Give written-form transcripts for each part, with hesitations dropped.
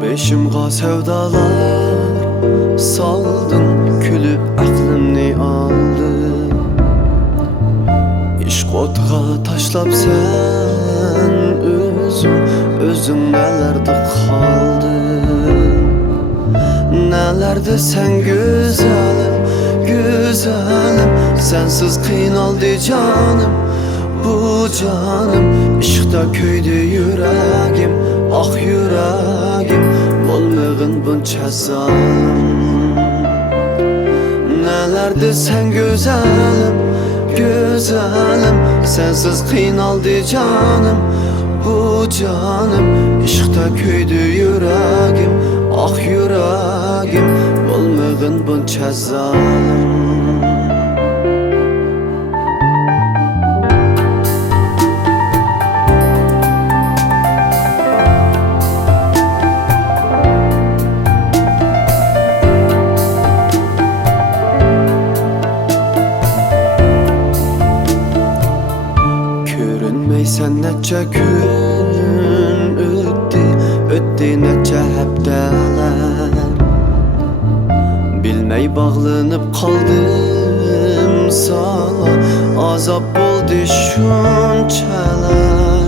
Beşimga sevdalar saldın, külüp aklımni aldın. İşq otga taşlap sen özüm nelerde kaldın. Nelerde sen güzelim, güzelim. Sensiz kıynaldı canım, bu canım. İşqda köydü yüreğim, ah yüreğim. Olmağın bunca zalim. Nelerdi sen güzelim, güzelim. Sensiz kıynaldı canım, bu canım. İşqda köydü yüreğim, ah yüreğim. Olmağın bunca zalim. Sen neçe gün ötdi neçe hepteler. Bilmey bağlanıp kaldım sana, azap oldu şunçalar.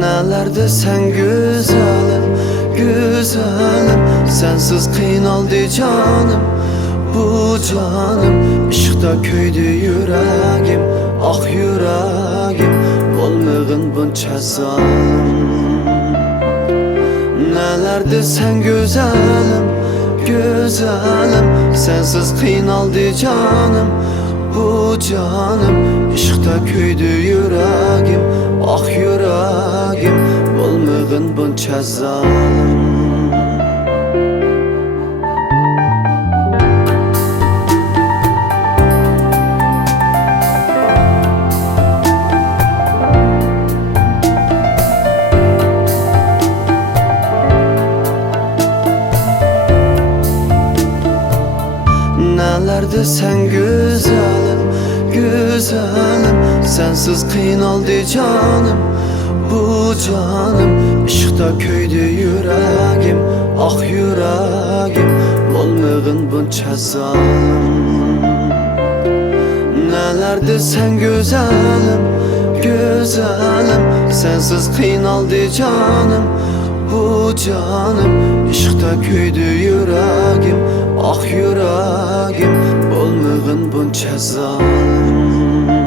Nelerde sen güzelim, güzelim. Sensiz kıynaldı canım, bu canım. İşqda köydü yüreğim, ah yüreğim. Olmağın bunca zalim. Nelerdi sen güzelim, güzelim. Sensiz kıynaldı canım, bu canım. İşqda köydü yüreğim, ah yüreğim. Olmağın bunca zalim. Nelerde sen güzelim, güzelim. Sensiz kıynaldı canım, bu canım. İşqda köydü yüreğim, ah yüreğim. Olmağın bunca zalim. Nelerde sen güzelim, güzelim. Sensiz kıynaldı canım, bu canım. İşqda köydü yüreğim, ah yüreğim. Olmağın bunca zalim.